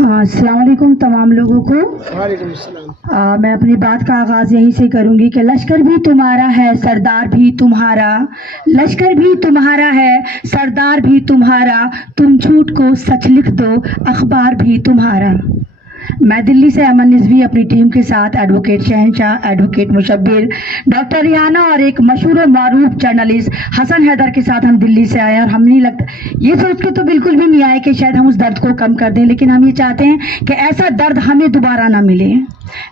हाँ, अस्सलाम वालेकुम तमाम लोगों को। वालेकुम सलाम। मैं अपनी बात का आगाज़ यहीं से करूंगी कि लश्कर भी तुम्हारा है, सरदार भी तुम्हारा। लश्कर भी तुम्हारा है, सरदार भी तुम्हारा। तुम झूठ को सच लिख दो, अखबार भी तुम्हारा। मैं दिल्ली से अमन रिजवी अपनी टीम के साथ एडवोकेट शहनशाह, एडवोकेट मुशब्बिर, डॉक्टर रियाना और एक मशहूर और मारूफ जर्नलिस्ट हसन हैदर के साथ हम दिल्ली से आए। और हम नहीं लगता, ये सोच के तो बिल्कुल भी नहीं आए कि शायद हम उस दर्द को कम कर दें, लेकिन हम ये चाहते हैं कि ऐसा दर्द हमें दोबारा ना मिले।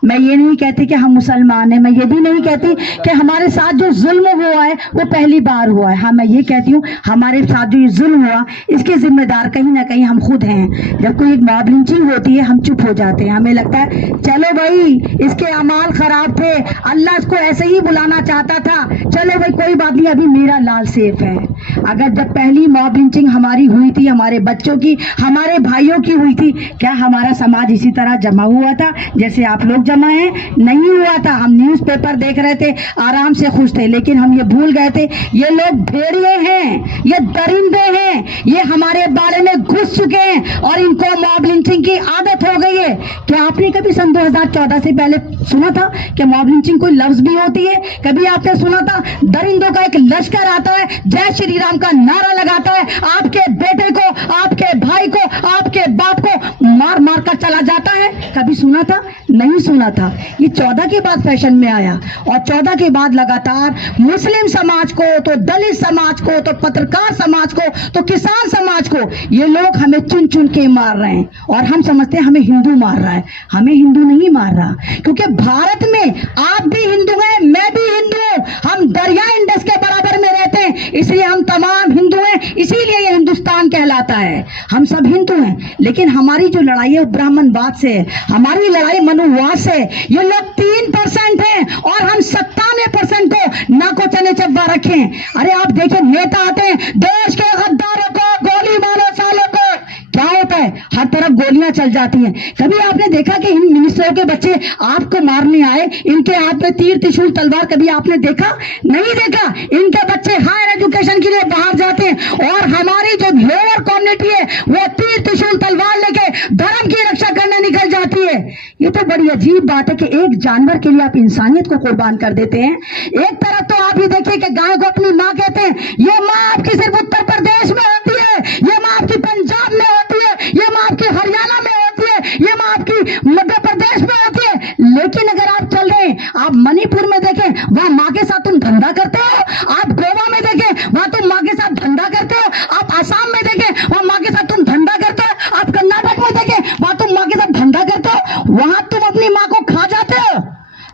मैं ये नहीं कहती कि हम मुसलमान हैं, मैं ये भी नहीं कहती कि हमारे साथ जो जुल्म हुआ है वो पहली बार हुआ है। हाँ, मैं ये कहती हूँ हमारे साथ जो ये जुल्म हुआ इसके जिम्मेदार कहीं ना कहीं हम खुद हैं। जब कोई एक मॉब लिंचिंग होती है हम चुप हो जाते हैं, हमें लगता है चलो भाई इसके अमाल खराब थे, अल्लाह इसको ऐसे ही बुलाना चाहता था, चलो भाई कोई बात नहीं, अभी मेरा लाल सेफ है। अगर जब पहली मॉब लिंचिंग हमारी हुई थी, हमारे बच्चों की, हमारे भाइयों की हुई थी, क्या हमारा समाज इसी तरह जमा हुआ था जैसे आप लोग जमा हैं? नहीं हुआ था। हम न्यूज़पेपर देख रहे थे, आराम से खुश थे, लेकिन हम ये भूल गए थे ये लोग भेड़िए हैं, ये दरिंदे हैं, ये हमारे बारे में घुस चुके हैं और इनको मॉब लिंचिंग की आदत हो गई है। क्या आपने कभी सन 2014 से पहले सुना था कि मॉब लिंचिंग कोई लफ्ज भी होती है? कभी आपने सुना था? दरिंदों का एक लश्कर आता है, जय श्री राम का नारा लगाता है, आपके बेटे को, आपके भाई को, आपके बाप को मार मार कर चला जाता है। कभी सुना था? नहीं सुना था। ये 14 के बाद फैशन में आया और 14 के बाद लगातार मुस्लिम समाज को, तो दलित समाज को, तो पत्रकार समाज को, तो किसान समाज को ये लोग हमें चुन चुन के मार रहे हैं और हम समझते हैं हमें हिंदू मार रहा है। हमें हिंदू नहीं मार रहा, क्योंकि भारत में आप भी हिंदू हैं, मैं भी हिंदू हूं, हम दरिया इंडस के बराबर में रहते हैं, इसलिए हम तमाम हिंदू हैं, इसीलिए ये हिंदुस्तान कहलाता है। हम सब हिंदू हैं, लेकिन हमारी जो लड़ाई है वो ब्राह्मणवाद से है, हमारी लड़ाई मनुवाद से। ये लोग 3% हैं और हम 97% को नाको चने चब्बा रखें। अरे आप देखिए, नेता आते हैं, देश के गद्दारों को गोली मारो, सालों को क्या होता है, हर तरफ गोलियां चल जाती हैं। कभी आपने देखा कि इन मिनिस्टरों के बच्चे आपको मारने आए, इनके हाथ में तीर त्रिशूल तलवार कभी आपने देखा? नहीं देखा। इनके बच्चे हायर एजुकेशन के लिए बाहर जाते हैं और हमारी जो लोअर कम्युनिटी है वो तीर त्रिशूल तलवार लेके धर्म की रक्षा करने निकल जाती है। ये तो बड़ी अजीब बात है कि एक जानवर के लिए आप इंसानियत को कुर्बान कर देते हैं। एक तरफ तो आप ये देखिए कि गाय को अपनी माँ कहते हैं, ये माँ आपकी सिर्फ उत्तर प्रदेश में होती है, ये माँ आपकी पंजाब में होती है, ये माँ आपकी हरियाणा में होती है, ये माँ आपकी मध्य प्रदेश में होती है। लेकिन अगर आप चल रहे हैं, आप मणिपुर में देखें, वहां माँ के साथ तुम धंधा करते हो। आप गोवा में देखें, वहां तुम माँ के साथ धंधा करते हो। आप आसाम में देखें, वहां माँ के साथ तुम धंधा करते हो। आप कर्नाटक में देखें, वहां तुम माँ के साथ धंधा करते हो। वहां तुम अपनी माँ को खा जाते हो,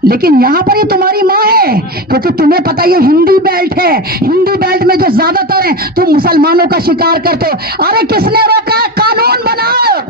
लेकिन यहाँ पर ये तुम्हारी माँ है, क्योंकि तुम्हें पता है ये हिंदी बेल्ट है। हिंदी बेल्ट में जो ज्यादातर है तुम मुसलमानों का शिकार करते हो। अरे किसने रोका है? कानून बनाओ,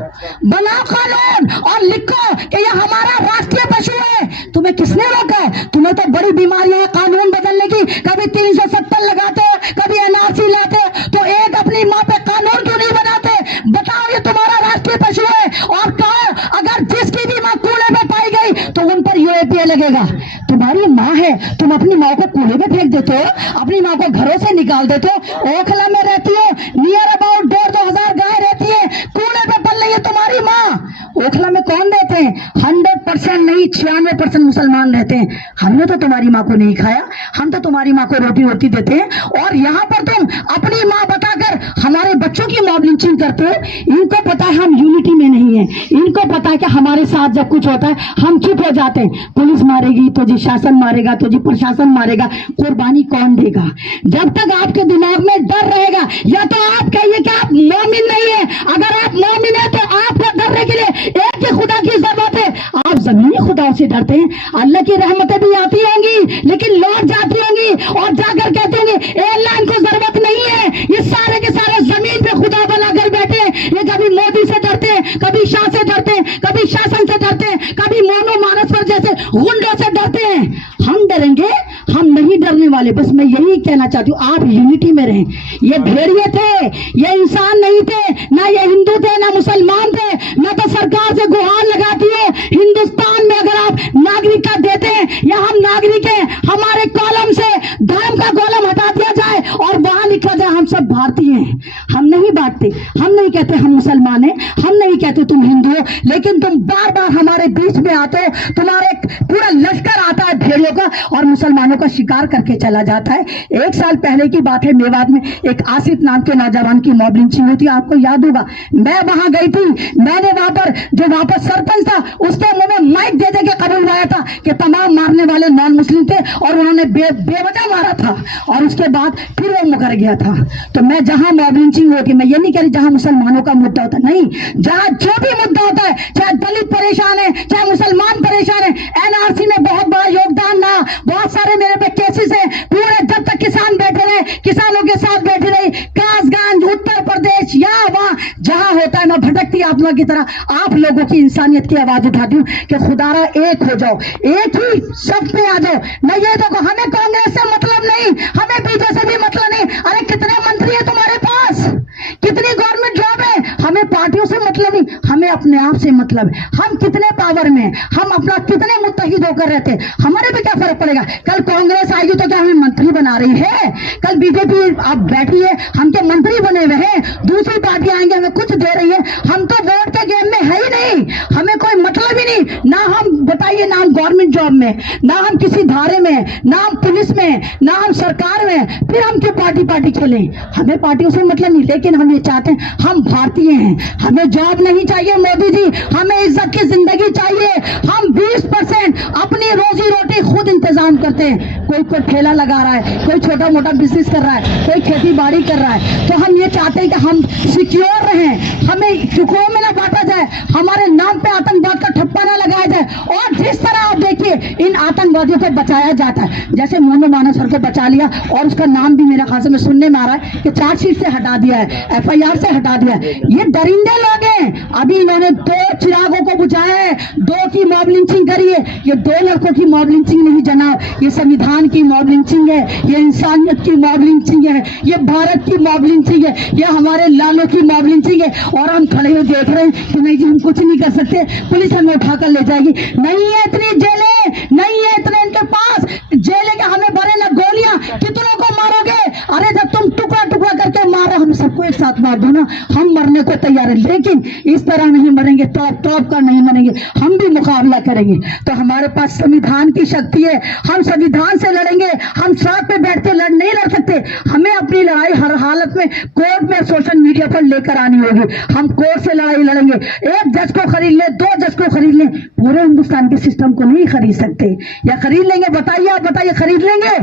बनाओ कानून और लिखो कि ये हमारा राष्ट्रीय पशु है। तुम्हें किसने रोका है? तुम्हें तो बड़ी बीमारियां हैं कानून बदलने की। कभी 370 लगाते हो, कभी एनआरसी लाते हो, तो एक अपनी माँ पे कानून क्यों नहीं बनाते? बताओ, ये तुम्हारा राष्ट्रीय पशु है और कहो अगर जिसकी भी माँ कूड़े में पाई गई तो उन पर यूएपीए लगेगा। तुम्हारी माँ है, तुम अपनी माँ को कूड़े में फेंक देते हो, अपनी माँ को घरों से निकाल देते हो। ओखला में रहती हो, नियर अबाउट 1,500-2,000 गाय रहती है, कूड़े पे पल रही है तुम्हारी माँ। ओखला में कौन रहते हैं? 100% नहीं, 96% मुसलमान रहते हैं। हमने तो तुम्हारी माँ को नहीं खाया, हम तो तुम्हारी माँ को रोटी रोटी देते हैं और यहाँ पर तुम अपनी माँ बताकर हमारे बच्चों की मॉब लिंचिंग करते हो। इनको पता है हम यूनिटी में नहीं है, इनको पता है कि हमारे साथ जब कुछ होता है हम चुप हो जाते हैं। पुलिस मारेगी तो जी शासन मारेगा, तो जी प्रशासन मारेगा, कुर्बानी कौन देगा? जब तक आपके दिमाग में डर रहेगा, या तो आप कहिए कि आप मोमिन नहीं है। अगर आप मोमिन है तो आपको डरने के लिए एक ही खुदा की जरूरत है। आप जमीनी खुदाओं से डरते हैं, अल्लाह की रहमतें भी आती होंगी लेकिन लौट जाती होंगी और जाकर कहते होंगे ए अल्लाह इनको जरूरत नहीं है, ये सारे के सारे जमीन पे खुदा बनाकर बैठे हैं। ये कभी मोदी से डरते हैं, कभी शाह से डरते हैं, कभी शासन से डरते हैं, कभी मोनो मानसवर जैसे गुंडों से डरते हैं। हम डरेंगे? हम नहीं डरने वाले। बस मैं यही कहना चाहती हूँ, आप यूनिटी में रहें। ये भेड़िए थे, ये इंसान नहीं थे, ना ये हिंदू थे, ना मुसलमान थे। मैं तो सरकार से गुहार लगाती हूँ, हिंदुस्तान में अगर आप नागरिकता देते हैं या हम नागरिक हैं, हमारे कॉलम से धर्म का कॉलम हटा दिया जाए और वहां लिखा जाए हम सब भारतीय हैं। हम नहीं बांटते, हम नहीं नहीं कहते हम मुसलमान हैं, हम नहीं कहते तुम हिंदू हो, लेकिन तुम बार बार हमारे बीच में आते हो, तुम्हारा एक पूरा लश्कर आता है भेड़ियों का और मुसलमानों का शिकार करके चला जाता है। 1 साल पहले की बात है, मेवात में एक आसिफ नाम के नौजवान की मॉब लिंचिंग हुई थी, आपको याद होगा। मैं वहां गई थी, मैंने वहां पर जो वहां पर सरपंच था उसके मुंह में माइक दे के कबूलवाया था कि तमाम मारने वाले नॉन मुस्लिम थे और उन्होंने बेवजह मारा था, और उसके बाद फिर वो मुकर गया था। तो मैं जहां मॉब लिंचिंग होती, मैं ये नहीं कह रही जहां मुसलमानों का मुद्दा होता, नहीं, जहां जो भी मुद्दा होता है, चाहे दलित परेशान है, चाहे मुसलमान परेशान है, एनआरसी में बहुत बड़ा योगदान रहा, बहुत सारे मेरे पे केसेस है, पूरे जब तक किसान बैठे रहे, किसानों के साथ बैठे रहे, कासगंज, उत्तर प्रदेश, या वहां जहां होता है, मैं भटकती आत्मा की तरह आप लोगों की इंसानियत की आवाज उठाती हूँ कि खुदारा एक हो जाओ, एक ही सब पे आ जाओ। नहीं ये देखो, हमें कांग्रेस से मतलब नहीं, हमें बीजेपी से भी मतलब नहीं। अरे कितने मंत्री है तुम्हारे पास, कितनी गवर्नमेंट जॉब है, हमें पार्टियों से मतलब नहीं, हमें अपने आप से मतलब है। हम कितने पावर में, हम अपना कितने मुत्तहिद होकर रहते हैं, हमारे पे क्या फर्क पड़ेगा। कल कांग्रेस आएगी तो क्या हमें मंत्री बना रही है, कल बीजेपी आप बैठी है हम क्या मंत्री बने हुए हैं, दूसरी पार्टी आएंगे हमें कुछ दे रही है, हम तो वोट के गेम में है ही नहीं, हमें कोई मतलब ही नहीं, ना हम बताइए, ना हम गवर्नमेंट जॉब में, ना हम किसी धारे में, ना हम पुलिस में, ना हम सरकार में, फिर हम क्यों पार्टी खेलें। हमें पार्टियों से मतलब नहीं, लेकिन हम ये चाहते हैं, हम भारतीय हैं, हमें जॉब नहीं चाहिए मोदी जी, हमें इज्जत की जिंदगी चाहिए। हम 20% अपनी रोजी रोटी खुद इंतजाम करते हैं। कोई ठेला लगा रहा है, कोई छोटा मोटा बिजनेस कर रहा है, कोई खेती बाड़ी कर रहा है, तो हम ये चाहते हैं कि हम सिक्योर रहें, हमें टुकड़ों में ना बांटा जाए, हमारे नाम पे आतंकवाद का ठप्पा ना लगाया जाए। और जिस तरह आप देखिए इन आतंकवादियों को बचाया जाता है, जैसे मोनू माना सर को बचा लिया और उसका नाम भी मेरे ख्याल से मैं सुनने में आ रहा है कि चार्जशीट से हटा दिया है, FIR से हटा दिया है। ये दरिंदे लोग हैं, अभी इन्होंने 2 चिरागों को बुझाया है, 2 की मॉब लिंचिंग करी है। ये 2 लड़कों की मॉब लिंचिंग नहीं जनाब, ये संविधान की मॉब लिंचिंग है, ये इंसानियत की मॉब लिंचिंग है, ये भारत की मॉब लिंचिंग है, ये हमारे लालों की मॉब लिंचिंग है। और हम खड़े हुए देख रहे हैं कि नहीं जी हम कुछ नहीं कर सकते, पुलिस हमें उठाकर ले जाएगी। नहीं है इतनी जेलें, नहीं है इतने इनके पास जेलें कि हमें भरे ना गोलियां, कितनों को मारोगे। अरे जब तुम टुकड़ा टुकड़ा करके मारो, हम सबको एक साथ मार दो ना, हम मरने को तैयार है, लेकिन इस तरह नहीं मरेंगे, टॉप का नहीं मरेंगे, हम भी मुकाबला करेंगे। तो हमारे पास संविधान की शक्ति है, हम संविधान से लड़ेंगे, हम सड़क पे बैठ के नहीं लड़ सकते, हमें अपनी लड़ाई हर हालत में कोर्ट में, सोशल मीडिया पर लेकर आनी होगी। हम कोर्ट से लड़ाई लड़ेंगे, 1 जज को खरीद ले, 2 जज को खरीद ले, पूरे हिंदुस्तान के सिस्टम को नहीं खरीद सकते। या खरीद लेंगे, बताइए, आप बताइए, खरीद लेंगे।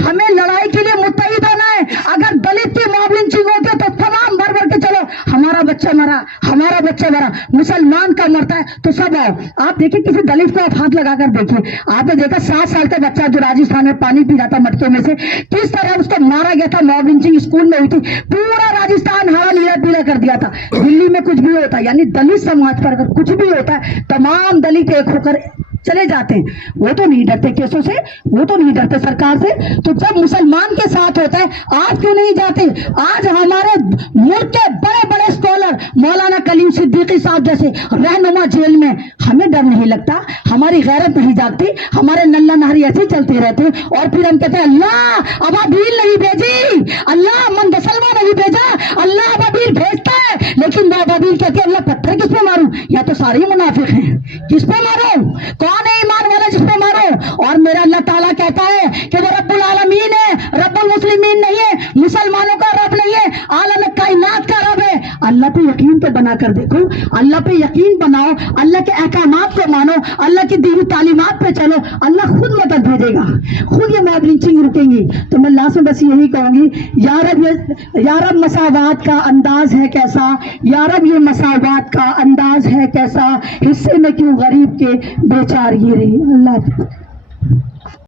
हमें लड़ाई के लिए मुत्तहिद होना है। अगर दलित की मॉब लिंचिंग होती है तो तमाम भर भर के चलो, हमारा बच्चा मरा, हमारा बच्चा मरा, मुसलमान का मरता है तो सब आओ। आप देखिए किसी दलित को आप हाथ लगाकर देखिए, आपने देखा 7 साल का बच्चा जो राजस्थान में पानी पी रहा था मटके में से, किस तरह उसको मारा गया था। मॉब लिंचिंग स्कूल में हुई थी, पूरा राजस्थान हरा नीला पीला कर दिया था। दिल्ली में कुछ भी होता है, यानी दलित समाज पर अगर कुछ भी होता है, तमाम दलित एक होकर चले जाते हैं। वो तो नहीं डरते केसों से, वो तो नहीं डरते सरकार से। तो जब मुसलमान के साथ होता है, आज क्यों नहीं जाते। आज हमारे मुल्क के बड़े बड़े स्कॉलर मौलाना कलीम सिद्दीकी साहब जैसे रहनुमा जेल में, हमें डर नहीं लगता, हमारी गैरत नहीं जागती, हमारे नल्ला नहरी ऐसे चलते रहते हैं। और फिर हम कहते हैं अल्लाह अबाबील नहीं भेजी, अल्लाह मंदसलमा नहीं भेजा, अल्लाह अबाबील भेजता है। लेकिन मैं अबाबील कहती है अल्लाह पत्थर किस पे मारूं, या तो सारे ही मुनाफिक हैं, किस पे मारो, कौन है ईमान वाला जिस पे मारो। और मेरा अल्लाह ताला कहता है कि वो रब्बुल आलमीन है, रब्बुल मुस्लिमीन नहीं है, मुसलमानों का रब नहीं है, आलम कायनात का रब है। अल्लाह पे यकीन तो बना कर देखो, अल्लाह पे यकीन बनाओ, अल्लाह के अहकामात को मानो, अल्लाह की दी हुई तालीमात पे चलो, अल्लाह खुद मदद भेजेगा, खुद ये मॉब लिंचिंग रुकेंगी। तो मैं लास्ट में बस यही कहूंगी, या रब मसावात का अंदाज है कैसा, या रब ये मसावात का अंदाज है कैसा, हिस्से में क्यों गरीब के बेचारगिरी। अल्लाह